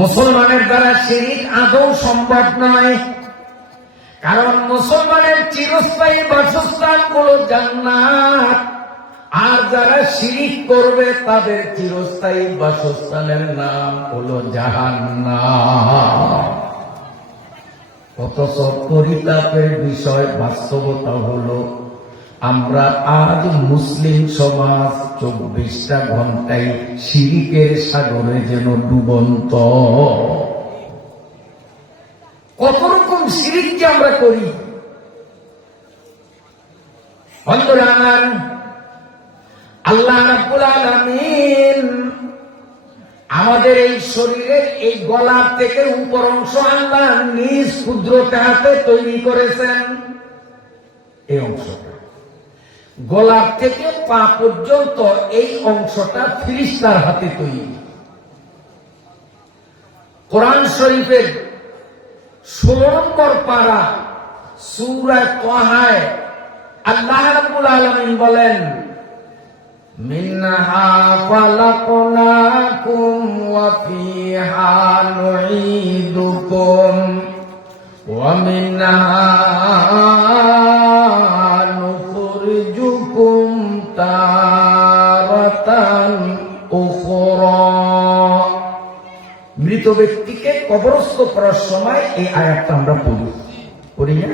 মুসলমানের দ্বারা শিরিক আদৌ সম্ভব নয়, কারণ মুসলমানের চিরস্থায়ী বাসস্থান হলো জান্নাত, আর যারা শিরিক করবে তাদের চিরস্থায়ী বাসস্থানের নাম হলো জাহান্নাম। অথচ পরিতাপের বিষয়, বাস্তবতা হলো আমরা আজ মুসলিম সমাজ 24টা ঘন্টায় শিরিকের সাগরে যেন ডুবন্ত। কত রকম শিরিককে আমরা করি। বন্ধুরা আমার, আল্লাহ রাব্বুল আলামিন আমাদের এই শরীরের এই গলার থেকে উপর অংশ আল্লাহ নিজ কুদরতে হাতে তৈরি করেছেন। এই অংশটা গলার থেকে পা পর্যন্ত, এই অংশটা ফেরেশতার হাতে তৈরি। কোরআন শরীফের 16 নম্বর পারা সূরা তাহায় আল্লাহ রাব্বুল আলামিন বলেন, মিনহা খালাকনাকুম ওয়া ফিহা নুঈদুকুম ওয়া মিনহা নুখরিজুকুম তারাতান উখরা। মৃত ব্যক্তিকে কবরস্থ করার সময় এই আয়াতটা আমরা পড়ি না?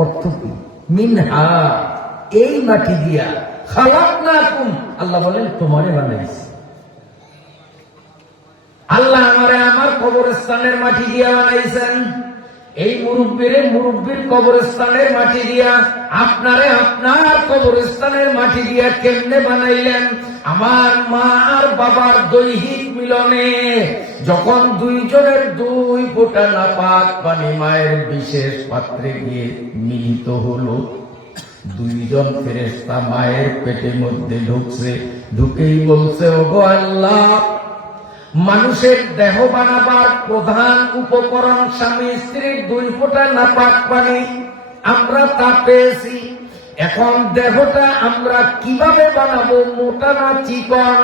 অর্থ কি? মিনহা, এই মাটি দিয়া, খালাকনাকুম, আল্লাহ বলেন তোমারে বানাইছি। আল্লাহ আমারে আমার কবরস্থানের মাটি দিয়া বানাইছেন। এই মুরব্বীর কবরস্থানের মাটি দিয়া, আপনারে আপনার কবরস্থানের মাটি দিয়া কেমনে বানাইলেন? আমার মা আর বাবার দৈহিক মিলনে যখন দুইজনের 2 ফোঁটা নাপাক পানি মায়ের বিশেষ পাত্রে গিয়ে মিলিত হলো, 2 জন ফেরেশতা মায়ের পেটের মধ্যে ঢুকছে। ঢুকেই বলছে, ওগো আল্লাহ, মানুষের দেহ বানাবার প্রধান উপকরণ স্বামী স্ত্রীর 2 ফোঁটা নাপাক পানি, আমরা তা পেয়েছি। এখন দেহটা আমরা কিভাবে বানাবো? মোটা না চিকন,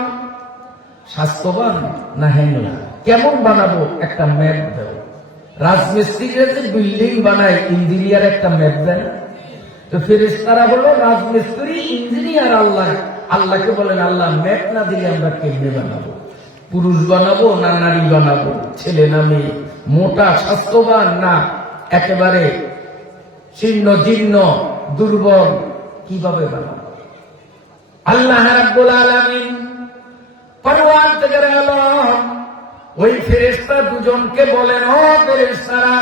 স্বাস্থ্যবান না হ্যাংলা? কেমন বানাবো? একটা ম্যাপ দাও। রাজমিস্ত্রিরা যে বিল্ডিং বানায়, ইঞ্জিনিয়ার একটা ম্যাপ দেয়। তো ফেরেশতারা বলল, রাজমিস্ত্রি ইঞ্জিনিয়ার আল্লাহ। আল্লাহকে বলেন, আল্লাহ ম্যাপ না দিলে আমরা কেমনে বানাবো? পুরুষ বানাবো না নারী বানাবো? ছেলে না মেয়ে? মোটা স্বাস্থ্যবান না একেবারে শীর্ণ জীর্ণ দুর্বল? কিভাবে বানাবো? আল্লাহ রাব্বুল আলামিন পরওয়ারদিগার আলম ওই ফেরেশতা 2 জনকে বলেন, ও ফেরেশতারা,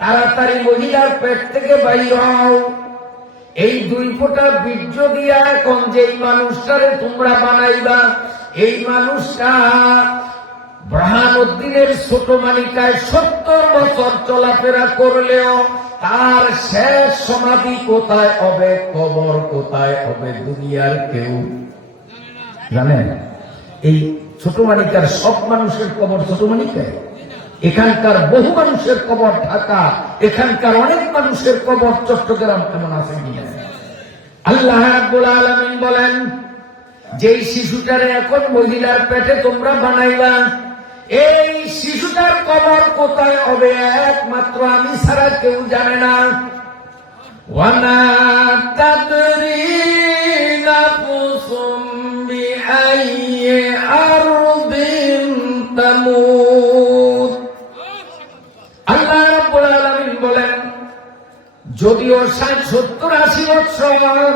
তাড়াতাড়ি মহিলার পেট থেকে বাইর হও। এই 2 ফোঁটা বীর্য দিয়া এখন যেই মানুষটারে তোমরা বানাইবা, এই মানুষটা ব্রহ্মাউদ্দিনের ছোট মানিকায় 70 বছর চলাফেরা করলেও তার শেষ সমাধি কোথায় হবে, কবর কোথায় হবে, দুনিয়ার কেউ জানেন? এই ছোট মানিকার সব মানুষের কবর ছোট মানিকায়? এখানকার বহু মানুষের কবর ঢাকা, এখানকার অনেক মানুষের কবর চট্টগ্রাম। কেমন আছে কিনা? আল্লাহ রাব্বুল আলামিন বলেন, যেই শিশুটারে এখন মহিলার পেটে তোমরা বানাইবা, এই শিশুটার কবর কোথায় হবে একমাত্র আমি ছাড়া কেউ জানে না। ওয়ামা তাদরি নাফসুম বিআইয়ি আরদিন তামুত। আল্লাহ রাব্বুল আলামিন বলেন, যদিও 60-70-80 বছর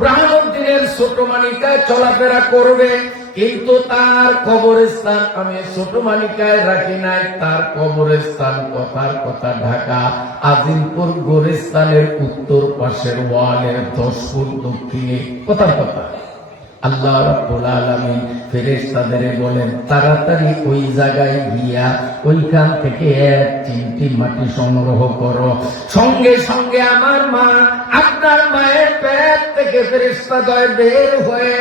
ব্রহ্মাউদ্দিনের ছোট মানিকায় চলাফেরা করবে, কিন্তু তার কবরস্থান আমি ছোট মানিকায় রাখি নাই। তার কবরস্থান কথার কথা ঢাকা আজিমপুর গোরস্থানের উত্তর পাশের ওয়ালের 10 ফুট দক্ষিণে। কথার কথা আল্লাহ রাব্বুল আলামিন ফেরেশতাদের বলেন, তাড়াতাড়ি ওই জায়গায় গিয়া ওইখান থেকে 1 চিমটি মাটি সংগ্রহ করো। সঙ্গে সঙ্গে আমার মা, আপনার মায়ের পেট থেকে ফেরেশতাদ্বয় বের হয়ে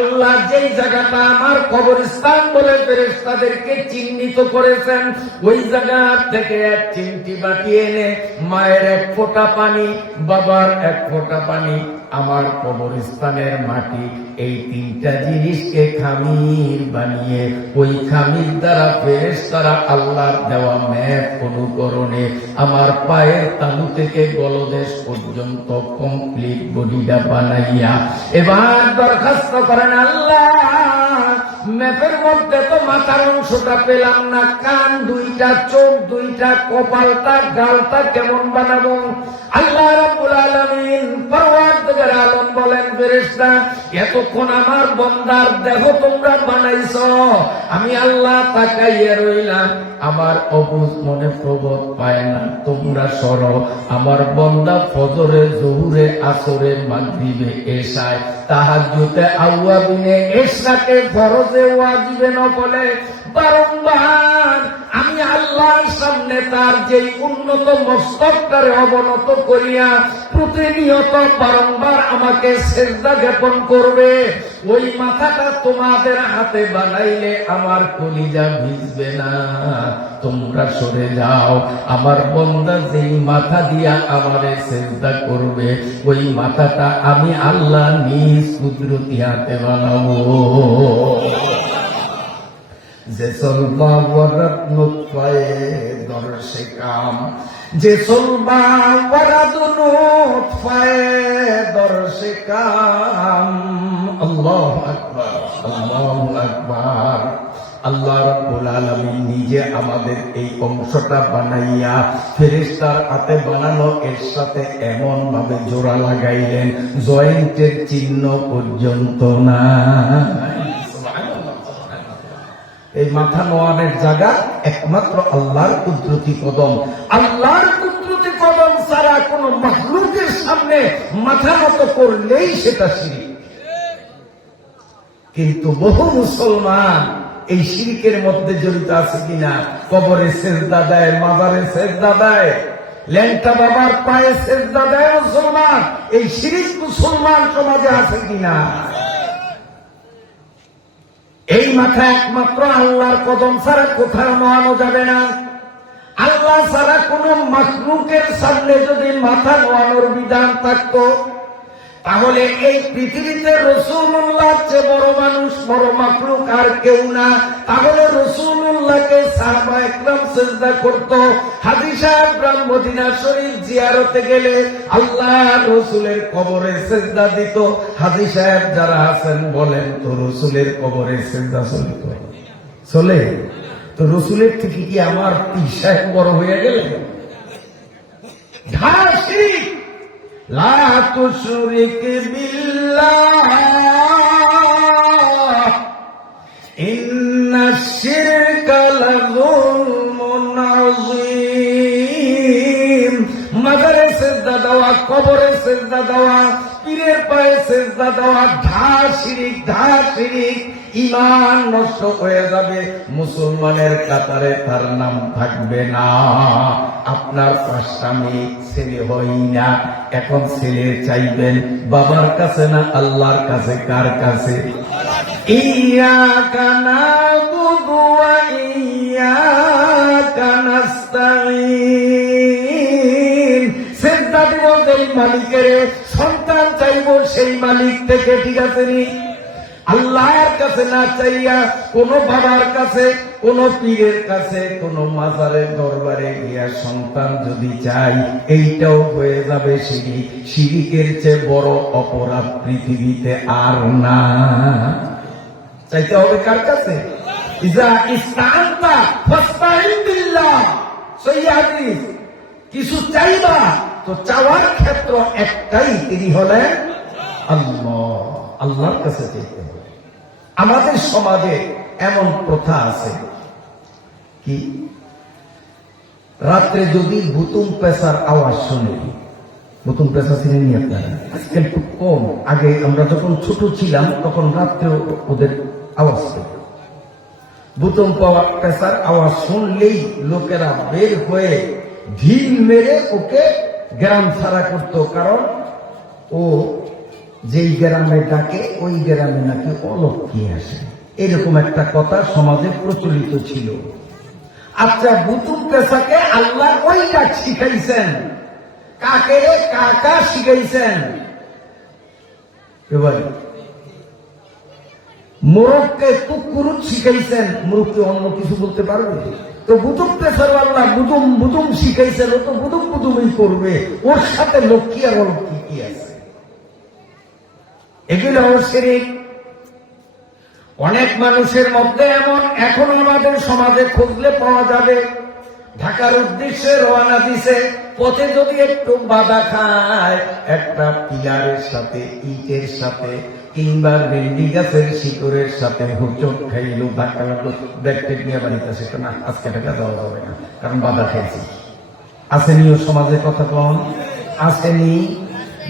আল্লাহ যেই জায়গাটা আমার কবরস্থান বলে ফেরেশতাদেরকে চিহ্নিত করেছেন, ওই জায়গা থেকে 1 চিমটি মাটি এনে মায়ের 1 ফোঁটা পানি, বাবার 1 ফোঁটা পানি আমার কবরস্থানের মাটি, এই তিনটা জিনিসকে খামির বানিয়ে ওই খামির দ্বারা ফেরেশতারা আল্লাহর দেওয়া ম্যাপ অনুকরণে আমার পায়ের তালু থেকে গলদেশ পর্যন্ত কমপ্লিট বডিটা বানাইয়া এবার দরখাস্ত করেন, আল্লাহ ম্যাপের মধ্যে তো মাথার অংশটা পেলাম না, কান দুইটা, চোখ দুইটা, কপালটা, গালটা কেমন বানাবো? আল্লাহ রাব্বুল আলামিন পরওয়ারদিগার আলম বলেন, ফেরেশতা এতক্ষণ আমার বান্দার দেহ তোমরা বানাইছো, আমি আল্লাহ তাকাইয়া রইলাম, আমার অবুঝ মনে প্রবোধ পায় না, তোমরা সরো, আমার বান্দা ফজরে, জোহরে, আসরে, মাগরিবে, এশায়, তাহাজ্জুদে, আওয়াবিনে, ইশরাকে, ফরজে, ওয়াজিবে, নফলে বারংবার আমি আল্লাহর সামনে তার যেই উন্নত মস্তকটারে অবনত করিয়া প্রতিনিয়ত বারংবার আমাকে সেজদা জ্ঞাপন করবে, ওই মাথাটা তোমাদের হাতে বানাইলে আমার কলিজা ভিজবে না, তোমরা সরে যাও, আমার বান্দা যেই মাথা দিয়া আমারে সেজদা করবে ওই মাথাটা আমি আল্লাহ নিজ কুদরতি হাতে বানাবো। যে চলবা বরাত নুতফায়ে দর্শে কাম, যে চলবা বরাত নুতফায়ে দর্শে কাম। আল্লাহু আকবার, আল্লাহু আকবার। আল্লাহ রাব্বুল আলামিন নিজে আমাদের এই অংশটা বানাইয়া ফেরেশতার হাতে বানানো এর সাথে এমন ভাবে জোড়া লাগাইলেন জয়েন্টের চিহ্ন পর্যন্ত না। এই মাথা নোয়ানের জায়গা একমাত্র আল্লাহর কুদরতি কদম। আল্লাহর কুদরতি কদম ছাড়া কোন মাখলুকের সামনে মাথা নত করলেই সেটা শিরক। কিন্তু বহু মুসলমান এই শিরকের মধ্যে জড়িত আছে কিনা? কবরে সেজদা দেয়, মাজারে সেজদা দেয়, ল্যাংটা বাবার পায়ে সেজদা দেয় মুসলমান। এই শিরক মুসলমান সমাজে আছে কিনা? এই মাথা একমাত্র আল্লাহর কদম ছাড়া কোথাও নোয়ানো যাবে না। আল্লাহ ছাড়া কোন মাখলুকের সামনে যদি মাথা নোয়ানোর বিধান থাকতো তাহলে এই পৃথিবীতে রাসূলুল্লাহর চেয়ে বড় মানুষ, বড় মাখলুক আর কেউ না। তাহলে রাসূলুল্লাহকে সাহাবায়ে কেরাম সিজদা করত। হাজী সাহেবরা মদিনা শরীফ জিয়ারতে গেলে আল্লাহর রাসূলের কবরে সিজদা দিত। হাজী সাহেব যারা আছেন বলেন তো, রাসূলের কবরে সিজদা চলে? তো রাসূলের থেকে কি আমার পীর সাহেব বড় হয়ে গেলেন? ঢাকা শিরক। লা তুশরিক বিল্লাহ ইন্নাশ শিরকা লাযুলমুন আযীম। মাজারে সিজদা দেওয়া, কবরে সিজদা দেওয়া, পীরের পায়ে সিজদা দেওয়া ঢা শিরক, ঢা শিরক। ঈমান নষ্ট হয়ে যাবে, মুসলমানের কাতারে তার নাম থাকবে না। আপনার 5টা মেয়ে, ছেলে হয় না, এখন ছেলে চাইবেন বাবার কাছে না আল্লাহর কাছে? কার কাছে? ইয়াকা নাবুদু ওয়া ইয়াকা নাস্তাঈন। সিজদা দিব যেই মালিকের, সন্তান চাইব সেই মালিক থেকে, ঠিক আছে নি? আল্লাহর কাছে না চাইয়া কোন বাবার কাছে, কোন পীরের কাছে, কোন মাজারের দরবারে গিয়া সন্তান যদি চাই, এইটাও হয়ে যাবে শিরক। শিরকের চেয়ে বড় অপরাধ পৃথিবীতে আর না। চাইতে হবে কার কাছে? ইজা ইসতাআনতা ফাসতাঈন বিল্লাহ। সহিহ হাদিস। কিছু চাইবা তো চাওয়ার ক্ষেত্র একটাই, তিনি হলেন আল্লাহ। আল্লাহর কাছে চাইতে হবে। আমাদের সমাজে এমন প্রথা আছে কি, রাত্রে যদি বুতুম পেশার আওয়াজ শুনে, বুতুম পেশা চিনেন আপনারা? আজকাল খুব কম। আগে আমরা যখন ছোট ছিলাম তখন রাত্রে ওদের আওয়াজ পেত। বুতুম পেশার আওয়াজ শুনলেই লোকেরা বের হয়ে ঢিল মেরে ওকে গ্রাম ছাড়া করত, কারণ ও যেই গ্রামে ডাকে ওই গ্রামে নাকি অলক্ষী আসে, এরকম একটা কথা সমাজে প্রচলিত ছিল। আচ্ছা, বুতুম পেশাকে আল্লাহ ওই ডাক শিখাইছেন, কাকে কাকা শিখাইছেন? এবার মোরগকে কুকুরুত শিখাইছেন, মোরগকে অন্য কিছু বলতে পারবে? তো বুদুম পেশার আল্লাহ বুদুম বুদুম শিখাইছেন, ও তো বুদুম বুদুমই করবে, ওর সাথে লক্ষ্মী আর অলক্ষ্মী কি আছে? এগুলো শিরক। অনেক মানুষের মধ্যে এমন এখন আমাদের সমাজে খুঁজলে পাওয়া যাবে, ঢাকার উদ্দেশ্যে রওনা দিছে, পথে যদি একটু বাধা খায়, একটা পিলারের সাথে ইটের সাথে কিংবা ভেন্ডি গাছের শিকড়ের সাথে হুচট খাইল, ধাক্কা লাগলো, ব্যাগটা নিয়ে বাড়িতে আসে, না আজকে টাকা দেওয়া যাবে না, কারণ বাধা খাইছি। আসেনি ও সমাজে কথা কন? আসেনি?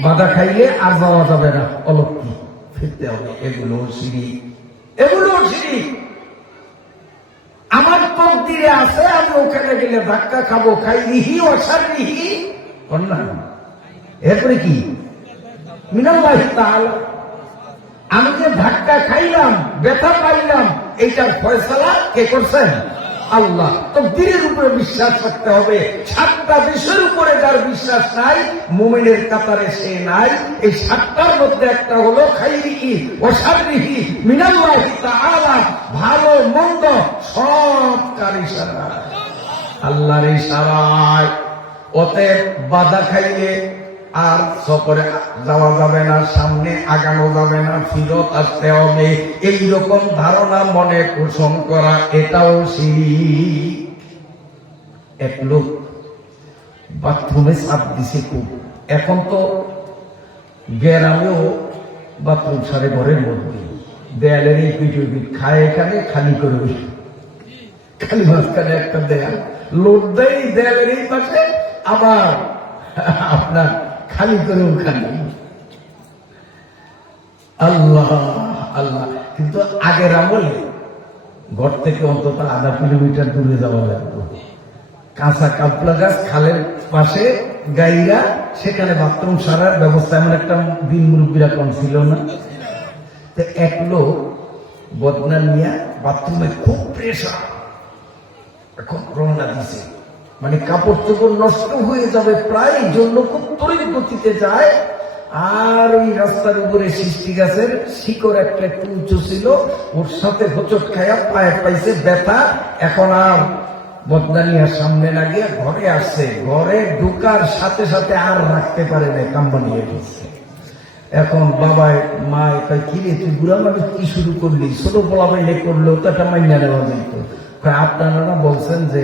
বাধা খাইলে আর যাওয়া যাবে না, অলক্ষ্মী ফিরতে হবে। এগুলো শিরক, এগুলো শিরক। আমার তকদিরে আছে আমি ওখানে গেলে ধাক্কা খাবো, খাইরিহি ওয়াশাররিহি না। এরপরে কি? মিনাল্লাহি তাআলা। আমি যে ধাক্কা খাইলাম, ব্যথা পাইলাম, এইটার ফয়সালা কে করছেন? আল্লাহ। তকদিরের উপরে বিশ্বাস রাখতে হবে। 7টা বিষয়ের উপরে যার বিশ্বাস নাই, মুমিনের কাতারে সে নাই। এই 7টার মধ্যে একটা হলো খাইরিহি ওয়াশাররিহি মিনাল্লাহি তাআলা, ভালো মন্দ সব কার ইশারায়, আল্লাহর ইশারায়। অতএব বাধা খাইলে আর সফরে যাওয়া যাবে না, সামনে আগানো যাবে না, ফিরত আসতে হবে, এইরকম ধারণা মনে পোষণ করা, এটাও শিরক। এক লোক বাথরুমে চাপ দিছে খুব, এখন তো গ্রামেও বাথরুম সারে ঘরের মধ্যে, দেয়ালের এই পিঠ খায়, এখানে খালি করে খালি মাঝখানে একটা দেয়াল, লোড দেয় দেয়ালের এই পাশে, আবার আপনার খালি করে ওখানে। আল্লাহ আল্লাহ। কিন্তু আগের আমলে ঘর থেকে অন্তত আধা কিলোমিটার দূরে যাওয়া লাগতো, কাঁচা কাপলা গাছ খালের পাশে গাইরা, সেখানে বাথরুম সারার ব্যবস্থা এমন একটা দিন মুরব্বীরা কম ছিল না। তো এক লোক বদনা নিয়ে বাথরুমে খুব প্রেশার, এখন রওনা দিছে, মানে কাপড় চোপড় নষ্ট হয়ে যাবে প্রায়, জন্য খুব তড়িৎ গতিতে যায়। আর ওই রাস্তার উপরে সৃষ্টি গাছের শিকড় একটা একটু উঁচু ছিল, ওর সাথে হোঁচট খায়া পায়ে পাইছে ব্যথা। এখন আর বদনানিয়ার সামনে লাগিয়ে ঘরে আসছে, ঘরে ঢুকার সাথে সাথে আর রাখতে পারে না, কাম্বা নিয়ে গেছে। এখন বাবায় মা কয়, কিরে তুই বুড়া মানুষ কি শুরু করলি? ছোট পোলা বাইলে করলো তো একটা মাইনা নেওয়া যেত। আপনারা বলছেন যে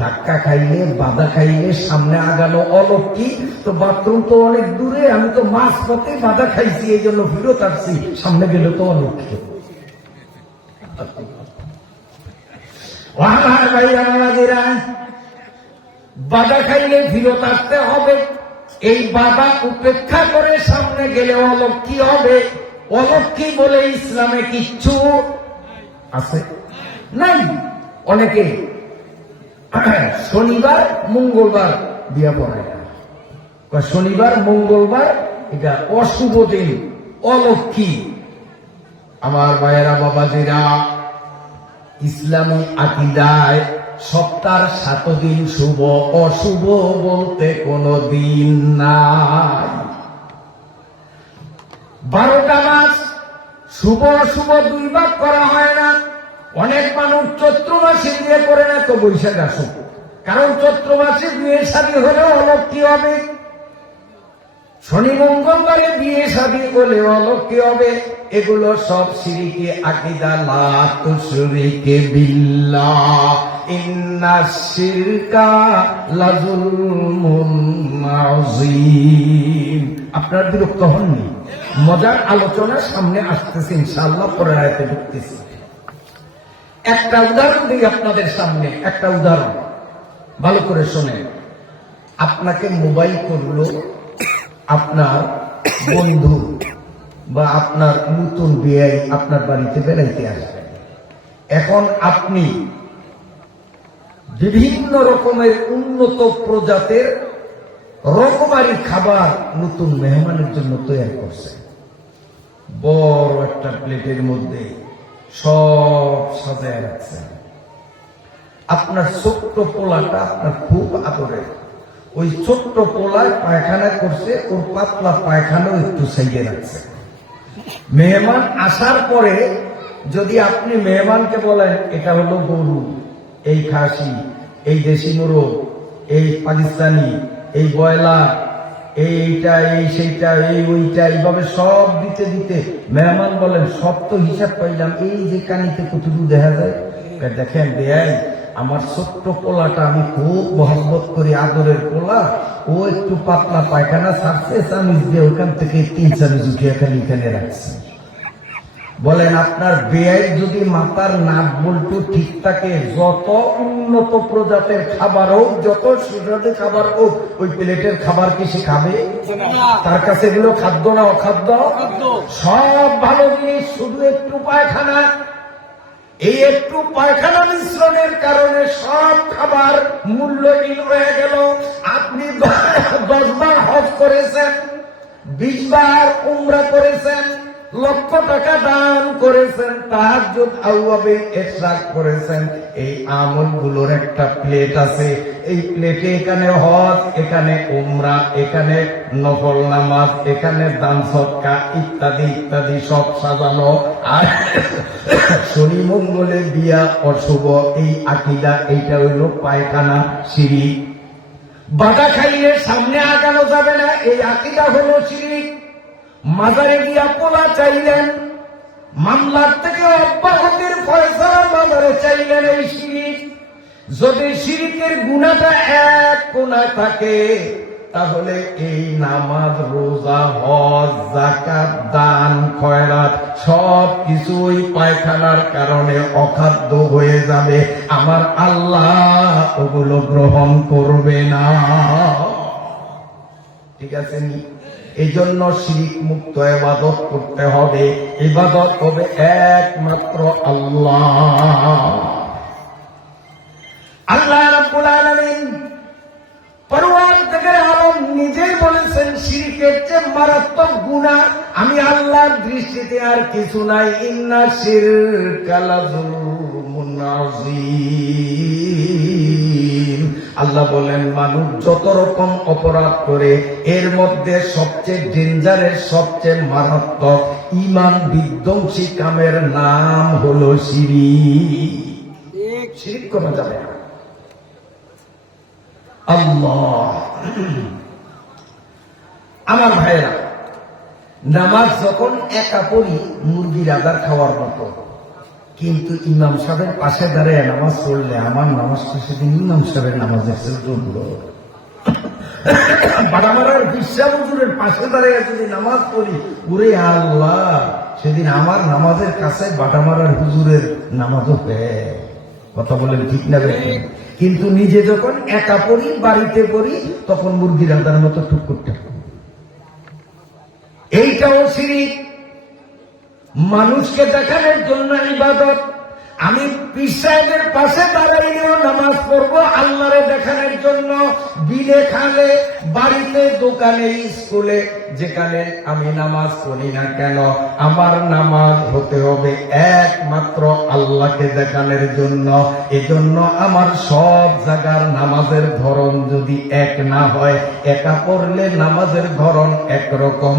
ধাক্কা খাইলে বাধা খাইলে সামনে আগানো অলক্ষ্মী, তো বাথরুম তো অনেক দূরে, আমি তো মাছ পথে বাধা খাইছি, এই জন্য ফিরত আসছি, সামনে গেলে তো অলক্ষ্মী। বাধা খাইলে ফিরত আসতে হবে, এই বাধা উপেক্ষা করে সামনে গেলে অলক্ষ্মী হবে। অলক্ষ্মী বলে ইসলামে কিচ্ছু আছে নাই। অনেকে শনিবার মঙ্গলবার বিয়া পড়ায়, শনিবার মঙ্গলবার এটা অশুভ দিন, অলক্ষ্মী। আমার ভাইয়েরা বাবাজিরা, ইসলামী আকীদায় সপ্তাহের 7 দিন শুভ, অশুভ বলতে কোনো দিন নাই। 12টা মাস শুভ অশুভ 2 ভাগ করা হয় না। অনেক মানুষ চৈত্র মাসে বিয়ে করে না, তো বৈশাখ আসুক, কারণ চৈত্র মাসে বিয়ে শাদী হলেও অলক্ষ্মী হবে, শনি মঙ্গলবারে বিয়ে শাদী হলে অলক্ষ্মী হবে। এগুলো সব শিরকে আকীদা। লা তুশরিকু বিল্লাহ ইন্নাশ শিরকা লাযুলমুন আযীম। আপনার বিরক্ত হননি? মজার আলোচনা সামনে আসতেছে ইনশাআল্লাহ, পরের আয়াতে ঢুকতেছি। একটা উদাহরণ দিই আপনাদের সামনে, একটা উদাহরণ ভালো করে শোনেন। আপনাকে মোবাইল করলো আপনার বন্ধু বা আপনার নতুন বিয়ে, আপনার বাড়িতে বেড়াইতে আসবে। এখন আপনি বিভিন্ন রকমের উন্নত প্রজাতির রকমারি খাবার নতুন মেহমানের জন্য তৈরি করছেন। বড় একটা প্লেটের মধ্যে সব সাজায় রাখছেন। আপনার ছোট্ট পোলাটা আপনার খুব আদরের, ওই ছোট্ট পোলায় পায়খানা করছে, ওর পাতলা পায়খানাও একটু সাইডে রাখছে। মেহমান আসার পরে যদি আপনি মেহমানকে বলেন এটা হলো গরু, এই খাসি, এই দেশি মুরগ, এই পাকিস্তানি, এই ব্রয়লার, এইটা, এই সেইটা, এই ওইটা, এইভাবে সব দিতে দিতে মেহমান বলেন সব তো হিসাব পাইলাম, এই যে কানিতে কতটুকু দেখা যায়। দেখেন বেয়াই, আমার ছোট্ট পোলাটা আমি খুব মহব্বত করি, আদরের পোলা, ও একটু পাতলা পায়খানা ছাড়ছে, চামিচ দিয়ে ওখান থেকে 3 চামিচ উঠিয়ে এখানে রাখছে। বলেন আপনার বেয়াই যদি মাথার নাক বল্টু ঠিক থাকে, যত উন্নত প্রজাতির খাবার হোক, যত সুস্বাদু খাবার হোক, ওই প্লেটের খাবার কি সে খাবে? তার কাছে এগুলো খাদ্য না অখাদ্য? সব ভালো জিনিস, শুধু একটু পায়খানা, এই একটু পায়খানা মিশ্রণের কারণে সব খাবার মূল্যহীন হয়ে গেল। আপনি 10 বার হজ করেছেন, 20 বার উমরা করেছেন, লক্ষ টাকা দান করেছেন, তাহাজ্জুদ আওয়াবে ইশরাক করেছেন, এই আমলগুলোর একটা প্লেট আছে। এই প্লেটে এখানে হজ, এখানে উমরা, এখানে নফল নামাজ, এখানে দান সদকা ইত্যাদি ইত্যাদি সব সাজানো। আর শনি মঙ্গলে বিয়া অশুভ, এই আকীদা, এইটা হইল পায়খানা, শিরিক। বাধা খাইলে সামনে আগানো যাবে না, এই আকীদা হলো শিরিক। মাজারে গিয়া পোলা চাইলেন, মামলার থেকে অব্যাহতির ফয়সালা মাজারে চাইলেন, এই শিরিক। যদি শিরিকের গুনাহটা এক কোণায় থাকে, তাহলে এই নামাজ, রোজা, হজ, যাকাত, দান, খয়রাত সব কিছুই পায়খানার কারণে অখাদ্য হয়ে যাবে। আমার আল্লাহ ওগুলো গ্রহণ করবে না। ঠিক আছে নি? এই জন্য শিরিক মুক্ত ইবাদত করতে হবে। ইবাদত হবে একমাত্র আল্লাহ। আল্লাহ রাব্বুল আলামিন পরওয়ারদিগার আলম নিজেই বলেছেন, শিরকের চেয়ে মারাত্মক গুনাহ আমি আল্লাহর দৃষ্টিতে আর কিছু নাই। ইন্না শিরকা লাযুলমুন আযীম। আল্লাহ বলেন, মানুষ যত রকম অপরাধ করে, এর মধ্যে সবচেয়ে ডেঞ্জারের, সবচেয়ে মারাত্মক, ঈমান বিধ্বংসী কামের নাম হলো শিরিক। শিরিক করা যাবে না। আল্লাহ, আমার ভাইয়েরা, নামাজ যখন একা পড়ি মুরগির আদার খাওয়ার মতো, কিন্তু ইমাম সাহেবের পাশে দাঁড়িয়ে নামাজ পড়লে আমার নামাজটা সেদিন ইমাম সাহেবের নামাজের জন্য। বাড়ামারার বিশ্বাস হুজুরের পাশে দাঁড়িয়ে যদি নামাজ পড়ি, ওরে আল্লাহ, সেদিন আমার নামাজের কাছে বাটামারার হুজুরের নামাজও হয়ে। কথা বলেন ঠিক না বেঠিক? কিন্তু নিজে যখন একা পড়ি, বাড়িতে পড়ি, তখন মুরগির আদার মতো টুক করতে, এইটাও শিরিক। মানুষকে দেখানোর জন্য ইবাদত। আমি পীর সাহেবের পাশে দাঁড়াইলেও নামাজ পড়বো আল্লাহরে দেখানোর জন্য। বিলে খালে, বাড়িতে, দোকানে, স্কুলে, যেখানে আমি নামাজ পড়ি না কেন, আমার নামাজ হতে হবে একমাত্র আল্লাহকে দেখানোর জন্য। এজন্য আমার সব জায়গার নামাজের ধরন যদি এক না হয়, একা পড়লে নামাজের ধরন একরকম,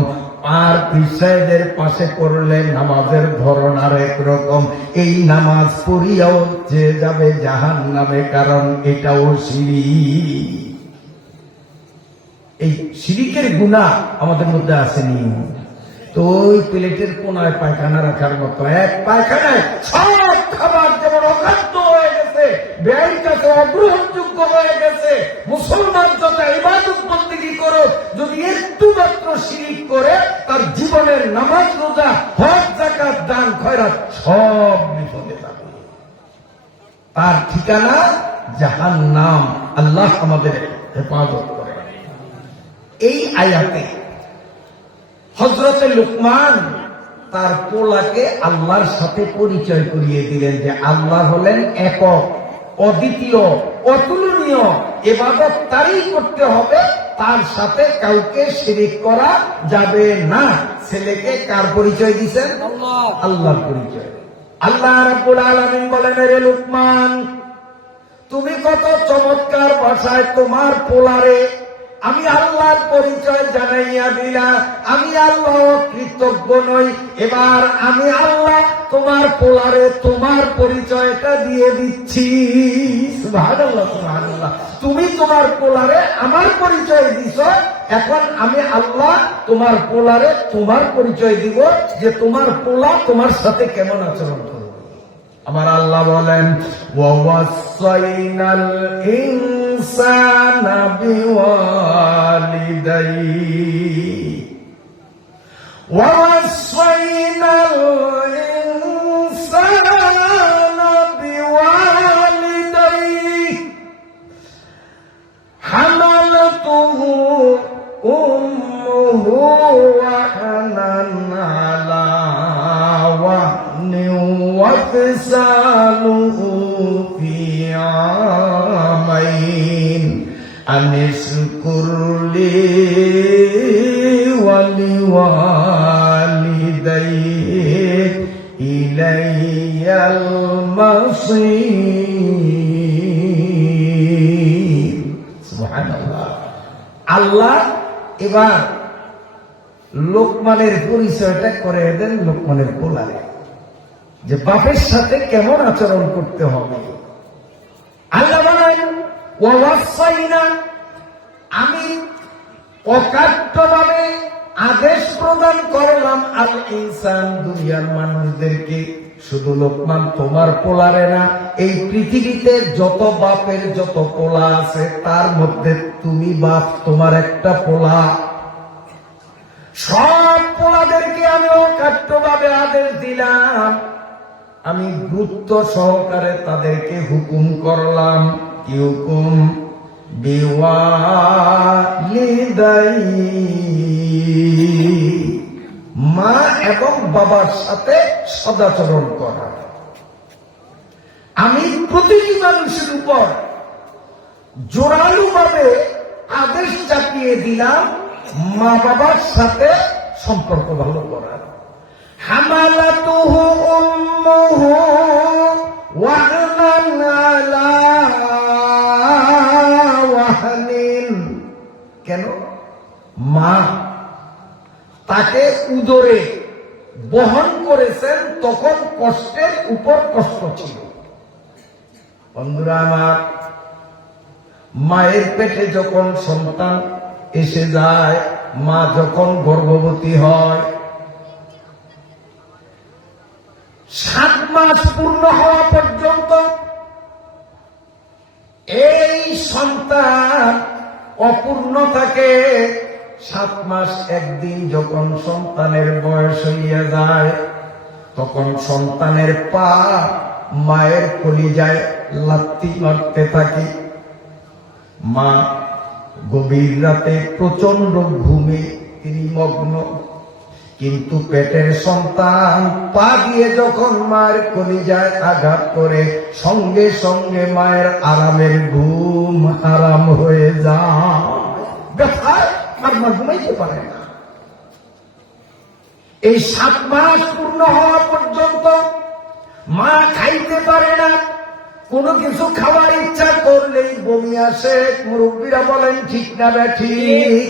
আর পীর সাহেবের পাশে পড়লে নামাজের ধরন আর একরকম। এই নামাজ পড়িয়াও যে যাবে জাহান্নামে, কারণ এটাও শিরিক। এই শিরিকের গুনাহ আমাদের মধ্যে আসেনি। তো ওই প্লেটের কোনায় পায়খানা রাখার মতো, এক পায়খানায় সব খাবার যেমন অখাদ্য হয়ে গেছে, ব্যয়ের কাছে অগ্রহণযোগ্য হয়ে গেছে। মুসলমান যত ইবাদত বন্দেগী করো, যদি একটু মাত্র শিরিক করে, তার জীবনের নামাজ, রোজা, হজ, যাকাত, দান, খয়রাত সব বিপদে যাবে। তার ঠিকানা জাহান্নাম। আল্লাহ আমাদের হেফাজত করে। এই আয়াতে হযরতে লুকমান তার পোলাকে আল্লাহর সাথে পরিচয় করিয়ে দিলেন যে আল্লাহ হলেন একক, অদ্বিতীয়, অতুলনীয়। ইবাদত তারই করতে হবে, তার সাথে কাউকে শিরিক করা যাবে না। ছেলেকে কার পরিচয় দিয়েছেন? আল্লাহর পরিচয়। আল্লাহ রাব্বুল আলামিন বলেন, রে লুকমান, তুমি কত চমৎকার ভাষায় তোমার পোলারে আমি আল্লাহর পরিচয় জানাইয়া দিলাম, আমি আল্লাহ কৃতজ্ঞ নই। এবার আমি আল্লাহ তোমার পোলারে তোমার পরিচয়টা দিয়ে দিচ্ছি। সুবহানাল্লাহ, সুবহানাল্লাহ। তুমি তোমার পোলারে আমার পরিচয় দিছ, এখন আমি আল্লাহ তোমার পোলারে তোমার পরিচয় দিব যে তোমার পোলা তোমার সাথে কেমন আচরণ করবে। আমার আল্লাহ বলেন, ওয়াসাইনাল ইনসানা বিওয়ালিদাইহি ওয়াসাইনাল ইনসানা বিওয়ালিদাইহি হামালাতুহু উম্মুহু ওয়াহানান আলা ওয়াহনিন وفصاله في عامين أن اشكر لي ولوالديك إلي المصير. سبحان الله. আল্লাহ এবার লোকমানের পরিচয়টা করে দেন লোকমানের পোলারে, যে বাপের সাথে কেমন আচরণ করতে হবে। আল্লাহ বলেন, ওয়াসাইনা, আমি অকাট্যভাবে আদেশ প্রদান করলাম আল ইনসান, দুনিয়ার মানুষদেরকে। শুধু লোকমান তোমার পোলারে না, এই পৃথিবীতে যত বাপের যত পোলা আছে তার মধ্যে তুমি বাপ, তোমার একটা পোলা। সব পোলাদেরকে আমি অকাট্যভাবে আদেশ দিলাম, আমি গুরুত্ব সহকারে তাদেরকে হুকুম করলাম। কি হুকুম? বিওয়ালিদাইহি, মা এবং বাবার সাথে সদাচরণ করা। আমি প্রতিটি মানুষের উপর জোরালোভাবে আদেশ চাপিয়ে দিলাম মা বাবার সাথে সম্পর্ক ভালো করার। হামালাতুহু উম্মুহু ওয়াহনান আলা ওয়াহনিন, কেন? মা তাকে উদরে বহন করেছেন, তখন কষ্টের উপর কষ্ট ছিল। বন্ধুরা আমার, মায়ের পেটে যখন সন্তান এসে যায়, মা যখন গর্ভবতী হয়, 7 মাস পূর্ণ হওয়া পর্যন্ত এই সন্তান অপূর্ণ থাকে। 7 মাস একদিন যখন সন্তানের বয়স হইয়া যায়, তখন সন্তানের পা মায়ের কলিজায় লাথি মারতে থাকে। মা গভীর রাতে প্রচন্ড ঘুমে তিনি মগ্ন, কিন্তু পেটের সন্তান পা দিয়ে যখন মায়ের কলিজায় আঘাত করে, সঙ্গে সঙ্গে মায়ের আরামের ঘুম আরাম হয়ে যায়। ব্যথায় আর মা ঘুমাইতে পারে না। এই 7 মাস পূর্ণ হওয়া পর্যন্ত মা খাইতে পারে না, কোনো কিছু খাওয়ার ইচ্ছা করলেই বমি আসে। মুরব্বীরা বলেন ঠিক না ঠিক?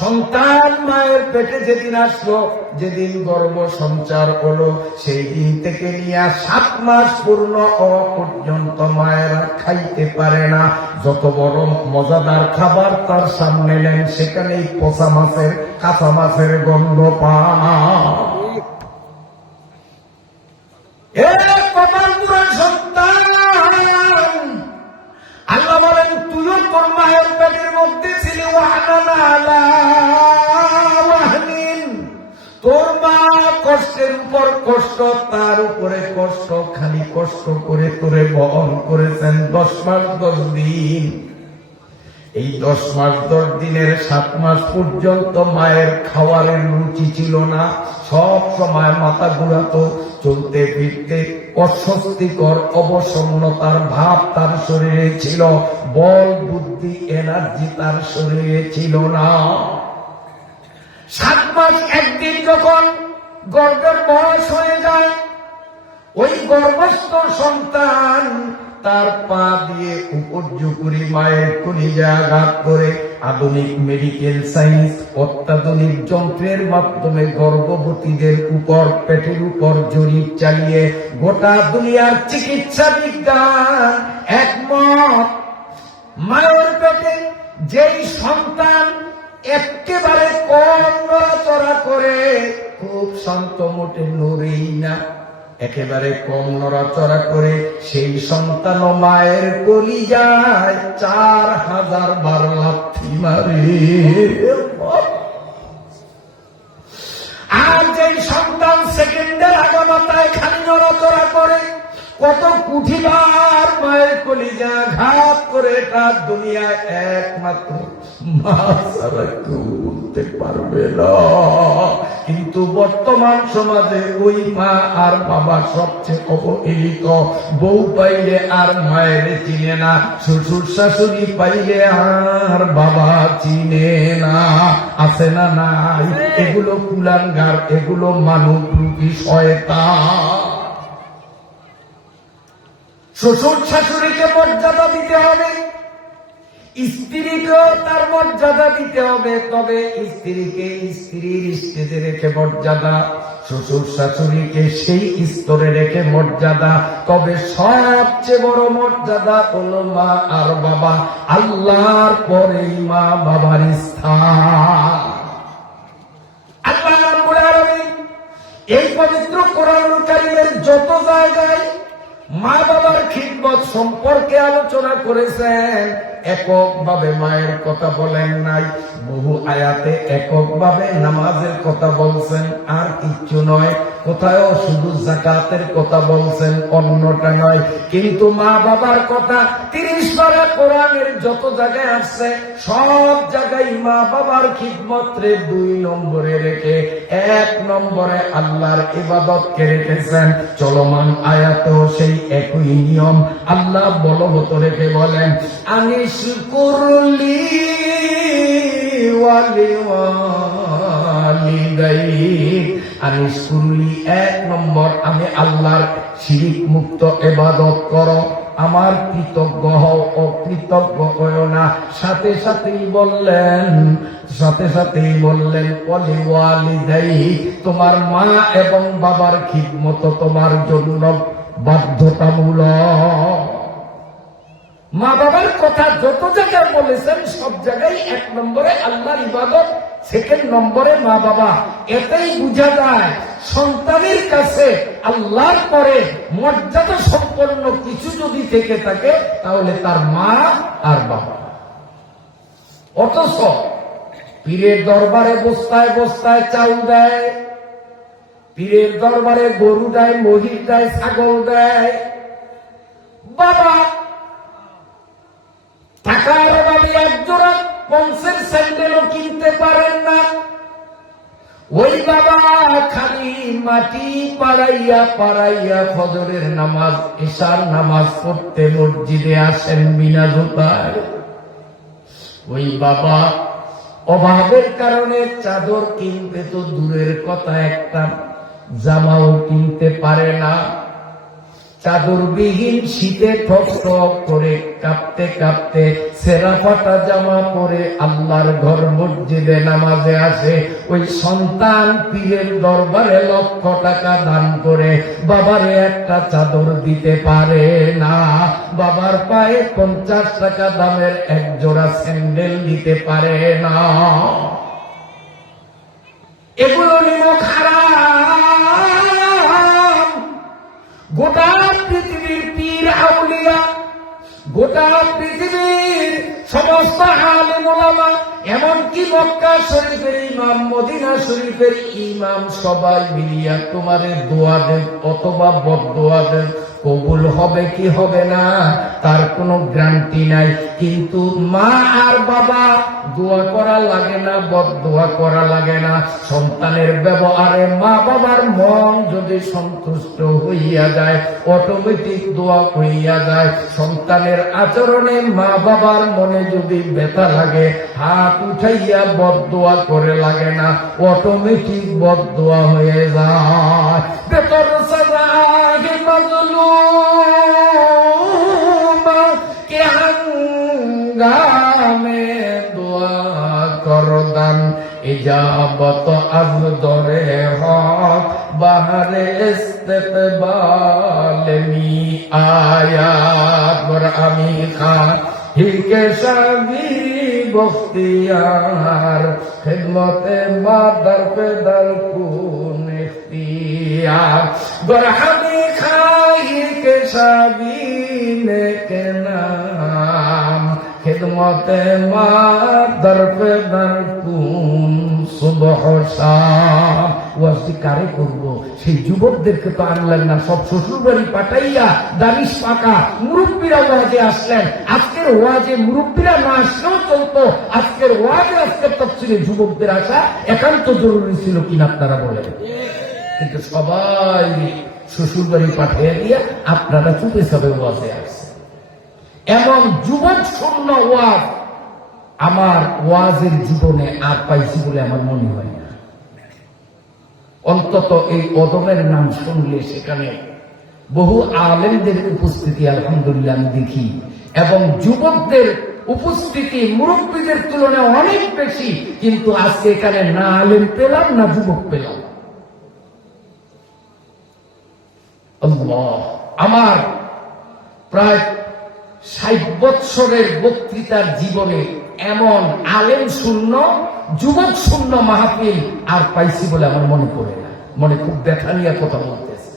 সন্তান মায়ের পেটে যেদিন আসলো, যেদিন গর্ভ সঞ্চার হলো, সেই দিন থেকে নিয়ে 7 মাস পূর্ণ হওয়া পর্যন্ত মায়েরা খাইতে পারে না। যত বড় মজাদার খাবার তার সামনে নেন, সেখানেই পচা মাছের, কাঁচা মাছের গন্ধ সন্তান। আল্লাহ বলেন, তুইও তোর মায়ের পেটের মধ্যে ছিলি, তোর মা কষ্টের উপর কষ্ট, তার উপরে কষ্ট, খালি কষ্ট করে তোরে বহন করেছেন 10 মাস 10 দিন। এই 10 মাস 10 দিনের 7 মাস পর্যন্ত মায়ের খাওয়ারের রুচি ছিল না। সব সময় মাথা ঘুরাতো, চলতে ফিরতে অস্বস্তিকর অবসন্নতার ভাব তার শরীরে ছিল, বল বুদ্ধি এনার্জি তার শরীরে ছিল না। 7 মাস একদিন যখন গর্ভের বয়স হয়ে যায়, ওই গর্ভস্থ সন্তান তার পা দিয়ে উপর্যুপুরি মায়ের কলিজায় আঘাত করে আধুনিক মেডিকেল সায়েন্স অত্যাধুনিক যন্ত্রের মাধ্যমে গর্ভবতীদের উপর পেটের উপর জরিপ চালিয়ে গোটা দুনিয়ার চিকিৎসা বিজ্ঞান একমত, মায়ের পেটে যেই সন্তান একেবারে কম নড়াচড়া করে, খুব শান্ত, মোটে নড়েই না, একেবারে কম নড়াচড়া করে, সেই সন্তান মায়ের কলিজায় 4000 বার লাথি মারে। আর যেই সন্তান সেকেন্ডের আগামাতায় খালি নড়াচড়া করে, কত কুঠিবার মায়ের কলিজা ঘাত করে, তার দুনিয়ায় একমাত্র মা ছাড়া কেউ বলতে পারবে না। কিন্তু বর্তমান সমাজে ওই মা আর বাবা সবচেয়ে অবহেলিত। বউ পাইলে আর মায়ের চিনে না, শ্বশুর শাশুড়ি পাইলে আর বাবা চিনে না। আছে না নাই? এগুলো কুলাঙ্গার, এগুলো মানব রূপী শয়তান। শ্বশুর শাশুড়িকে মর্যাদা দিতে হবে, স্ত্রীকেও তার মর্যাদা দিতে হবে, তবে স্ত্রীকে স্ত্রীর স্টেজে রেখে মর্যাদা, শ্বশুর শাশুড়িকে সেই স্তরে রেখে মর্যাদা। তবে সবচেয়ে বড় মর্যাদা হলো মা আর বাবা, আল্লাহর পরেই মা বাবার স্থান। আল্লাহ রাব্বুল আলামিন এই পবিত্র কোরআনুল কারীমের যত জায়গায় মা বাবার খিদমত সম্পর্কে আলোচনা করেছেন, এককভাবে মায়ের কথা বলেন নাই। বহু আয়াতে এককভাবে নামাজের কথা বলছেন, আর কিচ্ছু নয়। কোথাও শুধু যাকাতের কথা বলছেন, অন্যটা নয়। কিন্তু মা বাবার কথা 30 পারা কোরআনের যত জায়গায় আসছে, সব জায়গায় মা বাবার খিদমতরে 2 নম্বরে রেখে 1 নম্বরে আল্লাহর ইবাদতকে রেখেছেন। চলমান আয়াতেও সেই একই নিয়ম আল্লাহ বলবৎ রেখে বলেন, আনিশকুরলি ওয়ালিওয়ালিদাইক। আনিশকুরলি 1 নম্বর, আমি আল্লাহর শিরিক মুক্ত ইবাদত করো, আমার কৃতজ্ঞ হও, অকৃতজ্ঞ হও না। সাথে সাথেই বললেন ওয়ালিওয়ালিদাইক, তোমার মা এবং বাবার খিদমত তোমার জন্য বাধ্যতামূলক। মা বাবার কথা যত জায়গায় বলেছেন, সব জায়গায় 1 নম্বরে আল্লাহর ইবাদত, 2 নম্বরে মা বাবা। এটাই বোঝা যায় সন্তানের কাছে আল্লাহর পরে মর্যাদা সম্পন্ন কিছু যদি থেকে থাকে, তাহলে তার মা আর বাবা। অথচ পীরের দরবারে বস্তায় বস্তায় চাউল দেয়, পীরের দরবারে গরু দেয়, মহিষ দেয়, ছাগল দেয়। বাবা টাকার অভাবে 1 জোড়া পঞ্চের স্যান্ডেলও কিনতে পারেন না। ওই বাবা খালি মাটি পাড়াইয়া পাড়াইয়া ফজরের নামাজ, ইশার নামাজ পড়তে মসজিদে আসেন বিনা জুতায়। ওই বাবা অভাবের কারণে চাদর কিনতে তো দূরের কথা, একটা জামাও কিনতে পারে না। চাদরবিহীন শীতে ঠক ঠক করে কাঁপতে কাঁপতে ছেঁড়া ফাটা জামা পরে আল্লাহর ঘর মসজিদে নামাজে আসে। ওই সন্তান পীরের দরবারে লক্ষ টাকা দান করে বাবারে একটা চাদর দিতে পারে না, বাবার পায়ে 50 টাকা দামের 1 জোড়া স্যান্ডেল দিতে পারে না। এগুলো নিমক হারাম। গোটা পৃথিবীর পীর আউলিয়া, গোটা পৃথিবীর সমস্ত আলেম ওলামা, এমনকি মক্কা শরীফের ইমাম, মদিনা শরীফের ইমাম, সবাই মিলিয়া তোমারে দোয়া দেন অথবা বদদোয়া দেন, কবুল হবে কি হবে না তার কোনো গ্যারান্টি নাই। কিন্তু মা আর বাবা দোয়া করা লাগে না, বদদোয়া করা লাগে না। সন্তানের ব্যবহারে মা বাবার মন যদি সন্তুষ্ট হইয়া যায়, অটোমেটিক দোয়া হইয়া যায়। সন্তানের আচরণে মা বাবার মনে যদি ব্যথা লাগে, হাত উঠাইয়া বদদোয়া করে লাগে না, অটোমেটিক বদদোয়া হয়ে যায়। বেতর সাজাহে মজলুম কে হঙ্গামে দোয়া গরদান ইজাবত আজ দরে হক বাহারে ইস্তেকবাল মি আয়াত বর আমি খান হিকে শাবি বখতিয়ার খিদমতে মাদার পেদার কুন ইখতিয়ার বর আমি খাই কে শাবি নে কে নাম খিদমতে মাদার পেদার কুন সুবহ শাম। ওয়াজটি কারে করবো? সেই যুবকদেরকে তো আনলেন না, সব শ্বশুর বাড়ি পাঠাইয়া দানিশ পাকা মুরব্বীরা ওয়াজে আসলেন। আজকের ওয়াজে মুরব্বীরা না আসলেও চলতো, আজকের ওয়াজে আজকের তাফসীরে যুবকদের আসা একান্ত জরুরি ছিল কিনা আপনারা বলেন? কিন্তু সবাই শ্বশুর বাড়ি পাঠিয়ে দিয়ে আপনারা চুপে সবে ওয়াজে আসছে। এমন যুবক শূন্য ওয়াজ আমার ওয়াজের জীবনে আর পাইছি বলে আমার মনে হয় না। অন্তত এই অদমের নাম শুনলে সেখানে বহু আলেমদের উপস্থিতি আলহামদুলিল্লাহ আমি দেখি, এবং যুবকদের উপস্থিতি মুরব্বীদের তুলনায় অনেক বেশি। কিন্তু আজকে এখানে না আলেম পেলাম না যুবক পেলাম। আল্লাহ, আমার প্রায় 60 বৎসরের বক্তৃতার জীবনে এমন আলেম শূন্য যুবক শূন্য মাহফিল আর পাইছি বলে আমার মনে পড়ে না। মনে খুব ব্যথা নিয়ে কথা বলতেছে।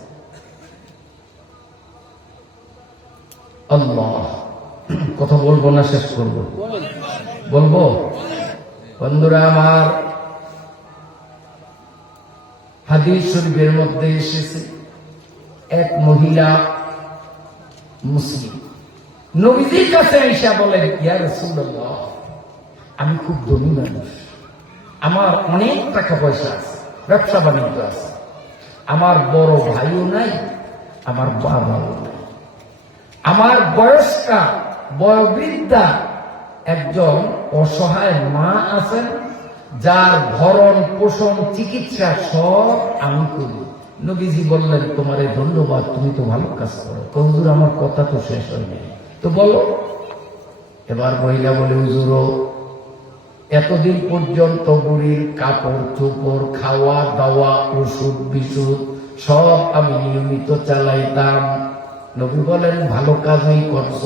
আল্লাহ, কথা বলবো না শেষ করবো? বলবো। বন্ধুরা আমার, হাদিস শরীফের মধ্যে এসেছে এক মহিলা মুসলিম নবীজির কাছে এসে বলেন, ইয়া রাসূলুল্লাহ, আমি খুব ধনী মানুষ, আমার অনেক টাকা পয়সা আছে, ব্যবসা বাণিজ্য আছে, আমার বড় ভাইও নাই, আমার বাবাও নাই, আমার বয়স্কা বয়োবৃদ্ধা একজন অসহায় মা আছেন, যার ভরণ পোষণ চিকিৎসা সব আমি করি। নবীজি বললেন, তোমারে ধন্যবাদ, তুমি তো ভালো কাজ করো। হুজুর, আমার কথা তো শেষ হয়নি, তো বলো। এবার মহিলা বলে, হুজুর, এতদিন পর্যন্ত বুড়ির কাপড় চোপড়, খাওয়া দাওয়া, ওষুধ বিশুধ সব আমি নিয়মিত চালাইতাম। নবী বলেন, ভালো কাজই করছ।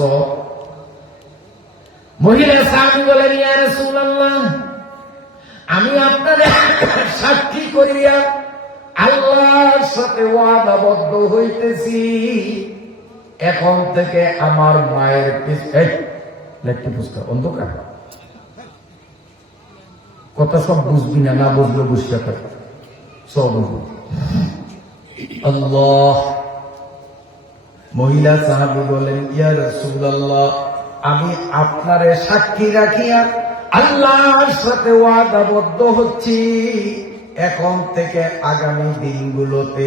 মহিলা সাহাবী বলেন, ইয়া রাসূলুল্লাহ, আমি আপনার সাক্ষী করিয়া আল্লাহর সাথে ওয়াদাবদ্ধ হইতেছি, এখন থেকে আমার মায়ের পিছনে অন্ধকার কথা সব বুঝবি না, না বুঝলে বুঝতে পারবে সব বুঝবি। আল্লাহ। মহিলা সাহাবী বলেন, ইয়া রাসূলুল্লাহ, আমি আপনারে সাক্ষী রাখিয়া আল্লাহর সাথে ওয়াদাবদ্ধ হচ্ছি, এখন থেকে আগামী দিনগুলোতে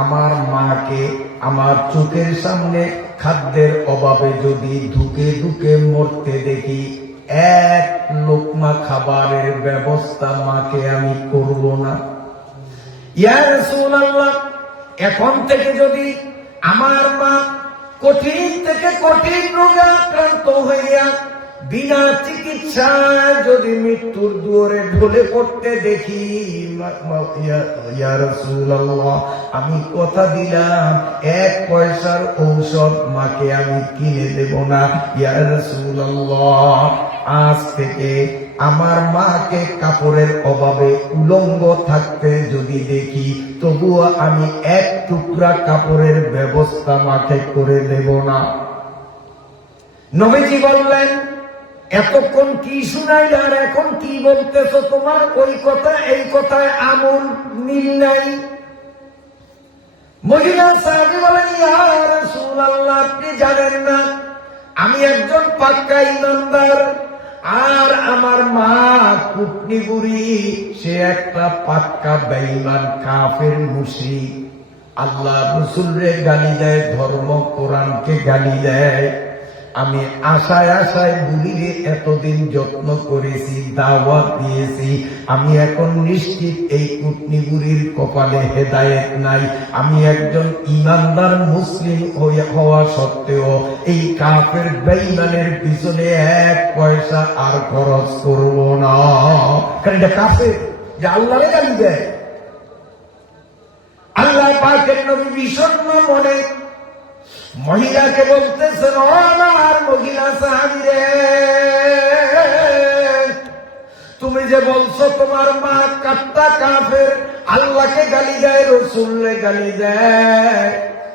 আমার মাকে আমার চোখের সামনে খাদ্যের অভাবে যদি ধুকে ধুকে মরতে দেখি, এক লোকমা খাবারের ব্যবস্থা মাকে আমি করব না। ইয়া রাসূলুল্লাহ, এখন থেকে যদি আমার মা কঠিন থেকে কঠিন রোগে আক্রান্ত হইয়া বিনা চিকিৎসায় যদি মৃত্যুর দুয়ারে ঢলে পড়তে দেখি, ইয়া রাসূলুল্লাহ, আমি কথা দিলাম, 1 পয়সার ঔষধ মাকে আমি কিনে দেব না। ইয়া রাসূলুল্লাহ, আজ থেকে আমার মাকে কাপড়ের অভাবে উলঙ্গ থাকতে যদি দেখি, তবুও আমি 1 টুকরা কাপড়ের ব্যবস্থা মাকে করে দেব না। নবীজি বললেন, এতক্ষণ কি শুনাইল আর এখন কি বলতেছ? তোমার ওই কথা এই কথায় আমল মিল নাই। মহিলা সাহাবী বলেন, ইয়া রাসূলুল্লাহ, আপনি জানেন না আমি একজন পাক্কা ঈমানদার, আর আমার মা কুটনি বুড়ি, সে একটা পাক্কা বেঈমান কাফের মুশরিক। আল্লাহ রাসূলকে গালি দেয়, ধর্ম কোরআনকে গালি দেয়। আমি আশায় আশায় বুড়িরে এতদিন যত্ন করেছি, দাওয়াত দিয়েছি, আমি এখন নিশ্চিত এই কুটনি বুড়ির কপালে হেদায়েত নাই। আমি একজন ইমানদার মুসলিম হওয়া সত্ত্বেও এই কাফের বেঈমানের পিছনে এক পয়সা আর খরচ করব না। কারণ এটা কাফের, যে আল্লাহরে গালি দেয়। আল্লাহ পাকের নবী বিষণ্ণ মনে মহিলাকে বলতেছেন, ও আমার মহিলা সাহাবীরে, তুমি যে বলছো তোমার মা কাট্টা কাফের, আল্লাহকে গালি দেয়, রসুলকে গালি দেয়,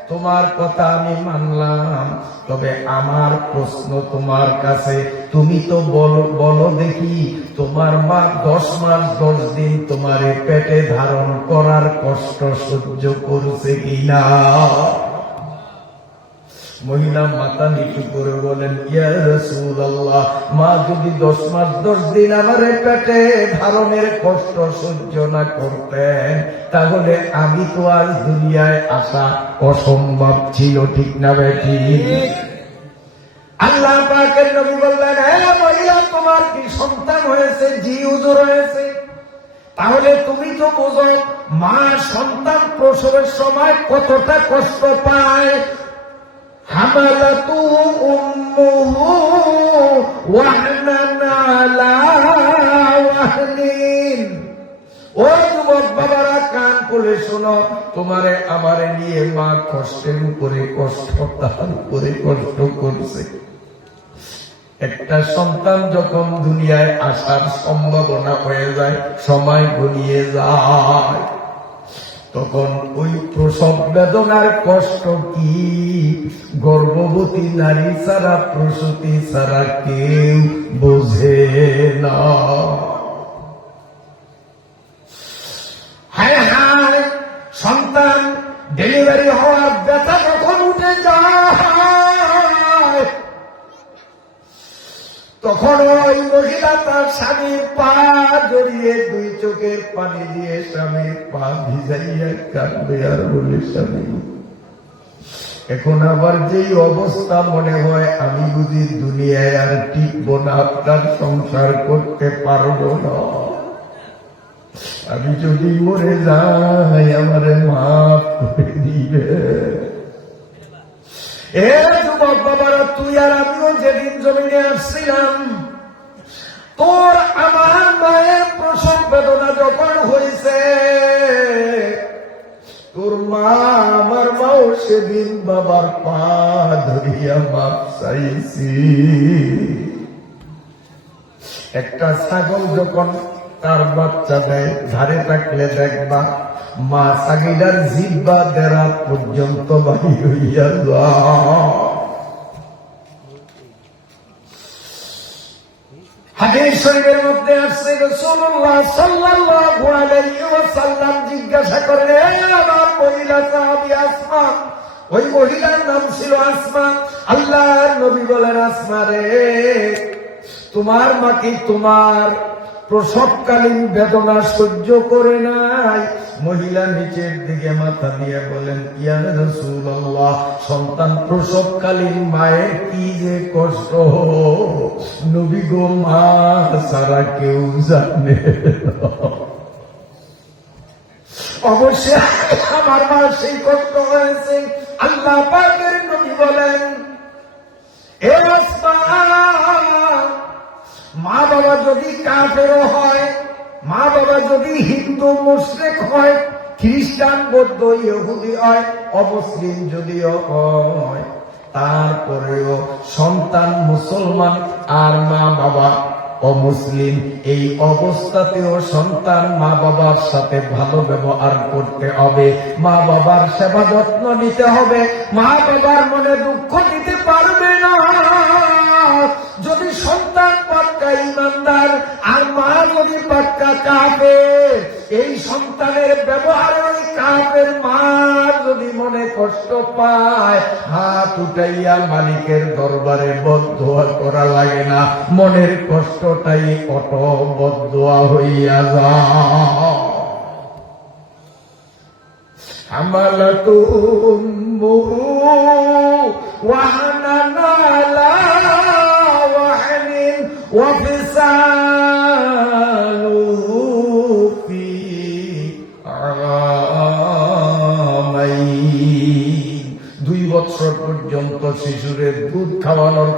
তোমার কথা আমি মানলাম, তবে আমার প্রশ্ন তোমার কাছে, তুমি তো বলো দেখি, তোমার মা 10 মাস 10 দিন তোমারে পেটে ধারণ করার কষ্ট সহ্য করছে কিনা? মহিলা মাথা নিচু করে বলেন, ইয়া রাসূলুল্লাহ, মা যদি 10 মাস 10 দিন আমারে পেটে ধারণের কষ্ট সহ্য না করতেন, তাহলে আমি তো আর দুনিয়ায় আসা অসম্ভব ছিল, ঠিক না বেটি? আল্লাহ পাকের নবী বললেন, হে মহিলা, তোমার কি সন্তান হয়েছে? জি হুজুর হয়েছে। তাহলে তুমি তো বোঝো মা সন্তান প্রসবের সময় কতটা কষ্ট পায়। হামালাতু উম্মুহু ওয়াহনান আলা ওয়াহনিন। ও যুবক বাবারা, কান খুলে শোনো, তোমারে আমারে নিয়ে মা কষ্টের উপরে কষ্ট, তার উপরে কষ্ট করছে। একটা সন্তান যখন দুনিয়ায় আসার সম্ভাবনা হয়ে যায়, সময় গড়িয়ে যায়, তখন ওই প্রসব বেদনার কষ্ট কি গর্ভবতী নারী ছাড়া, প্রসূতি ছাড়া কেউ বোঝে না। হায় হায়, সন্তান ডেলিভারি হওয়ার ব্যথা যখন উঠে যায়, তখন ওই মহিলা তার স্বামীর পা জড়িয়ে 2 চোখের পানি দিয়ে স্বামীর পা ভিজাইয়া কাঁদবে আর বলে, স্বামী, এখন আবার যেই অবস্থা, মনে হয় আমি বুঝি দুনিয়ায় আর টিকবো না, আপনার সংসার করতে পারবো না, আমি যদি মরে যাই আমারে মাফ করে দিবে। এ যুবক বাবারা, তুই আর আমিও যেদিন জমিনে আসছিলাম, তোর আমার মায়ের প্রসব বেদনা যখন হয়েছে, তোর মা আমার মাও সেদিন বাবার পা ধরিয়া মাপ চাইছি। একটা ছাগল যখন তার বাচ্চা দেয়, ধারে থাকলে দেখবা মা ছাগিলার জিহ্বা দেড়া পর্যন্ত বাড়ি হইয়া যায়। হাদিস শরীফের মধ্যে আসছে, রাসূলুল্লাহ সাল্লাল্লাহু আলাইহি ওয়াসাল্লাম জিজ্ঞাসা করেন, আমার মহিলা সাহাবী আসমা, ওই মহিলার নাম ছিল আসমা। আল্লাহর নবী বলেন, আসমা রে, তোমার মা কি তোমার প্রসবকালীন বেদনা সহ্য করে নাই? মহিলা নিচের দিকে মাথা দিয়ে বলেন, ইয়া রাসূলুল্লাহ, সন্তান প্রসবকালীন মায়ের কি যে কষ্ট, নবী গো, মা সারা কেউ জানে না। অবশ্যই আমার মা সেই কষ্ট হয়েছে। আল্লাহ পাকের নবী বলেন, এ আসমা, মা বাবা যদি কাফেরও হয়, মা বাবা যদি হিন্দু মুশরিক হয়, খ্রিস্টান বৌদ্ধ ইহুদি হয়, অমুসলিম যদিও হয়, তারপরেও সন্তান মুসলমান আর মা বাবা অমুসলিম, এই অবস্থাতেও সন্তান মা বাবার সাথে ভালো ব্যবহার করতে হবে, মা বাবার সেবা যত্ন নিতে হবে, মা বাবার মনে দুঃখ দিতে পারবে না। যদি সন্তান পাক্কা ইমানদার আর মা যদি পাক্কা কাফের, এই সন্তানের ব্যবহারে ওই কাফের মা যদি মনে কষ্ট পায়, হাত উঠাইয়া মালিকের দরবারে বদদোয়া করা লাগে না, মনের কষ্টটাই অট বদদোয়া হইয়া যায়। হামালাতু উম্মুহু ওয়াহানান আলা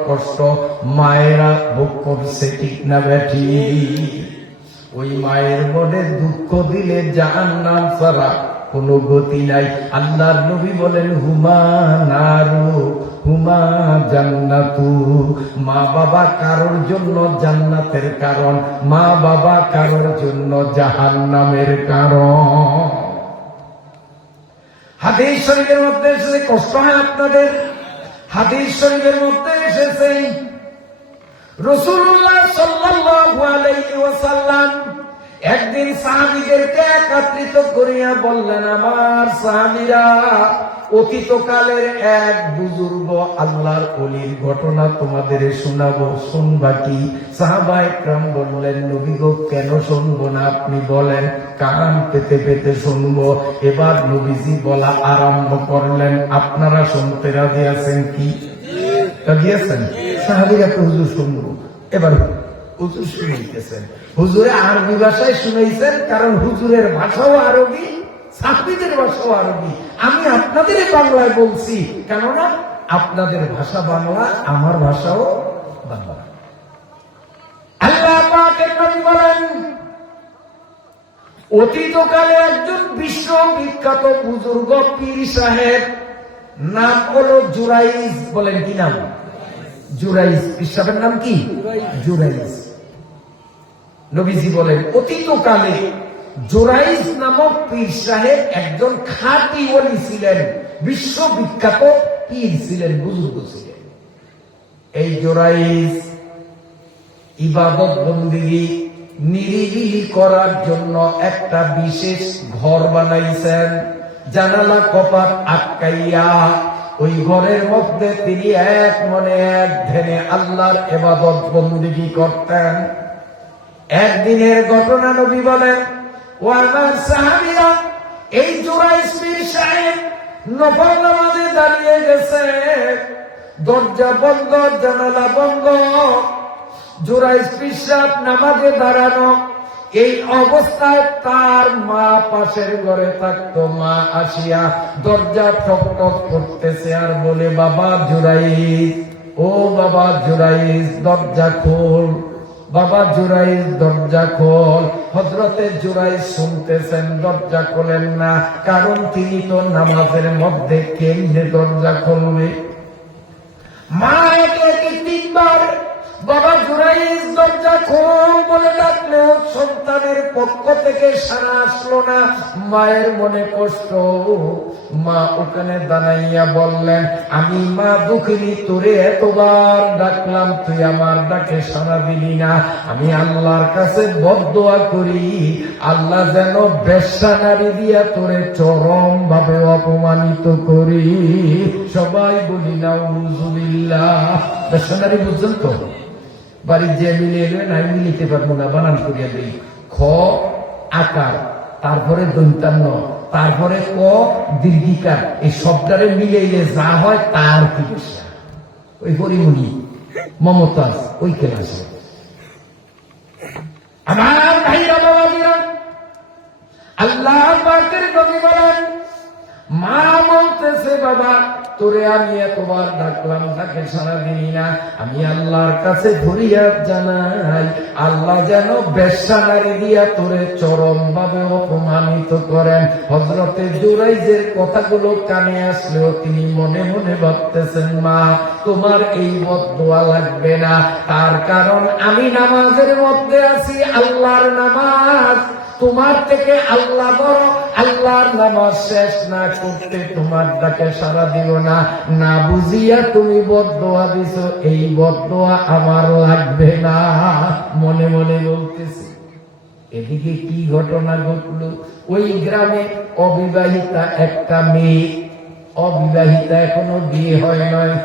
কষ্ট মায়েরা ভোগ করছে, ঠিক না বেঠি? ওই মায়ের মনে দুঃখ দিলে জাহান্নাম ছাড়া কোনো গতি নাই। আল্লাহর নবী বলেন হুমা নারু হুমা জান্নাতু। মা বাবা কারোর জন্য জান্নাতের কারণ, মা বাবা কারোর জন্য জাহান্নামের কারণ। হাদিস শরীফের মধ্যে এসেছে, কষ্ট হয় আপনাদের? হাদিস শরীফের মধ্যে এসেছে রাসূলুল্লাহ সাল্লাল্লাহু আলাইহি ওয়াসাল্লাম একদিন সাহাবীদেরকে একত্রিত করিয়া বললেন, আমার সাহাবীরা, অতীতকালের এক বুজুর্গ আল্লাহর ওলির ঘটনা তোমাদের শোনাবো, শুনবা কি? সাহাবায়ে কেরাম বললেন, নবী গো, কেন শুনবো না, আপনি বলেন। কান পেতে পেতে শুনবো। এবার নবীজি বলা আরম্ভ করলেন, আপনারা শুনতে রাজি আছেন কি? রাজি আছেন? সাহাবীরা তো হুজুর শুনবো। এবার হুজুর শুনাইতেছেন। হুজুরে আরবি ভাষায় শুনাইছেন, কারণ হুজুরের ভাষাও আরবি, সাহাবীদের ভাষাও আরবি। আমি আপনাদের বাংলায় বলছি, কেননা আপনাদের ভাষা বাংলা, আমার ভাষাও বাংলা। আল্লাহ পাকের নবী বলেন, অতীতকালে একজন বিশ্ববিখ্যাত বুজুর্গ পীর সাহেব, নাম হলো জুরাইজ। বলেন কি নাম? জুরাইজ। পীর সাহেবের নাম কি? জুরাইজ। নবীজি বলেন, অতীতকালে জুরাইজ নামক পীর সাহেব একজন খাঁটি ওলি ছিলেন, বিশ্ববিখ্যাত পীর ছিলেন, বুজুর্গ ছিলেন। এই জুরাইজ ইবাদত বন্দেগী নিরিবিলি করার জন্য একটা বিশেষ ঘর বানাইছেন, জানালা কপাট আটকাইয়া। ওই ঘরের মধ্যে তিনি এক মনে এক ধ্যানে আল্লাহর ইবাদত বন্দেগী করতেন। একদিনের ঘটনা নবী বলেন, ও আমার সাহাবীরা, এই জুরাইজ পীর সাহেব নফল নামাজে দাঁড়িয়ে গেছে, দরজা বন্ধ, জানালা বন্ধ। জুরাইজ পীর সাহেব নামাজে দাঁড়ানো। এই অবস্থায় তার মা পাশের ঘরে থাকতো। মা আসিয়া দরজা ঠক ঠক করতেছে আর বলে, বাবা জুরাইজ, ও বাবা জুরাইজ, দরজা খোল, বাবা জুরাইজ দরজা খোল। হযরতে জুরাইজ শুনতেছেন, দরজা খোলেন না, কারণ তিনি তো নামাজের মধ্যে, কেমনে দরজা খুলবে? মা একে তিনবার বাবা জুরাইজ দরজা খোল বলে ডাকলেও সন্তানের পক্ষ থেকে সাড়া আসলো না। মায়ের মনে কষ্ট। মা ওখানে দাঁড়াইয়া বললেন, আমি মা দুঃখিনী, তোরে এতবার ডাকলাম, তুই আমার ডাকে সাড়া দিলি না। আমি আল্লাহর কাছে বদদোয়া করি, আল্লাহ যেন বেশ্যা নারী দিয়া তোরে চরম ভাবে অপমানিত করি। সবাই বলি নাউযুবিল্লাহ। বেশ্যা নারী বুঝছেন তো? বাড়ির যে মিলে এলেন, আমি মিলিতে পারবো না, বানান করিয়া দিই। খ আকার, তারপরে দন্তান্ন, তারপরে ক দীর্ঘিকার। এই শব্দটারে মিলাইলে যা হয় তার চিকিৎসা। ওই পরিমণি মমতাজ ওই ক্লাসে। আমার ভাইরা বাবাজিরা, আল্লাহ পাকের নবী বলেন, মা বলতেছে, বাবা তোরে আমি এতবার ডাকলাম, তাকে সাড়া দিলি না। আমি আল্লাহর কাছে ফরিয়াদ জানাই, আল্লাহ যেন বেশ্যা নারী দিয়া তোরে চরম ভাবে অপমানিত করেন। হযরতে জুরাইজের কথাগুলো কানে আসলেও তিনি মনে মনে ভাবতেছেন, মা তোমার এই বদদোয়া লাগবে না, তার কারণ আমি নামাজের মধ্যে আছি, আল্লাহর নামাজ। তোমার থেকে আল্লাহ বড়, আল্লাহর নামাজ শেষ না করতে তোমার ডাকে সাড়া দিল না। না বুঝিয়া তুমি বদদোয়া দিছো, এই বদদোয়া আমার লাগবে না। মনে মনে বলতেছি। এদিকে কি ঘটনা ঘটলো? ওই গ্রামে অবিবাহিতা একটা মেয়ে, অবিবাহিতা, এখনো বিয়ে হয় নয়,